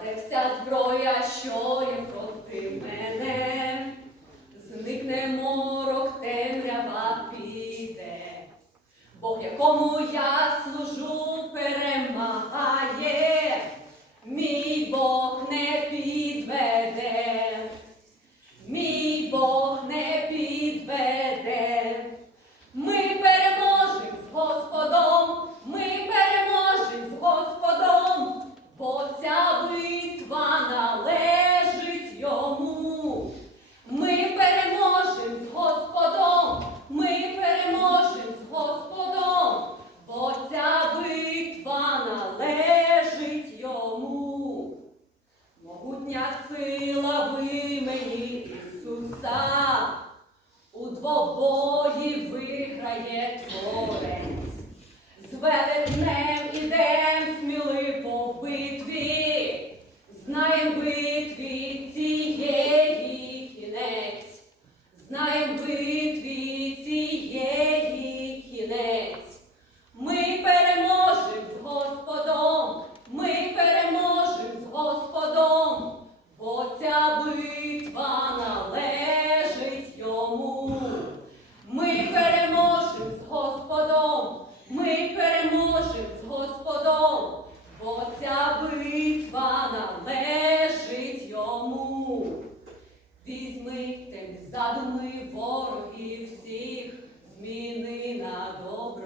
Паде вся зброя, що є проти мене, зникне морок, темрява піде, Бог якому я служу. Могутня сила ви мені Ісуса, у двобої виграє творець, з велетнем ідем сміливо в битві, знаєм битві цієї кінець, знаєм битві. задуми ворогів всіх зміни на добре.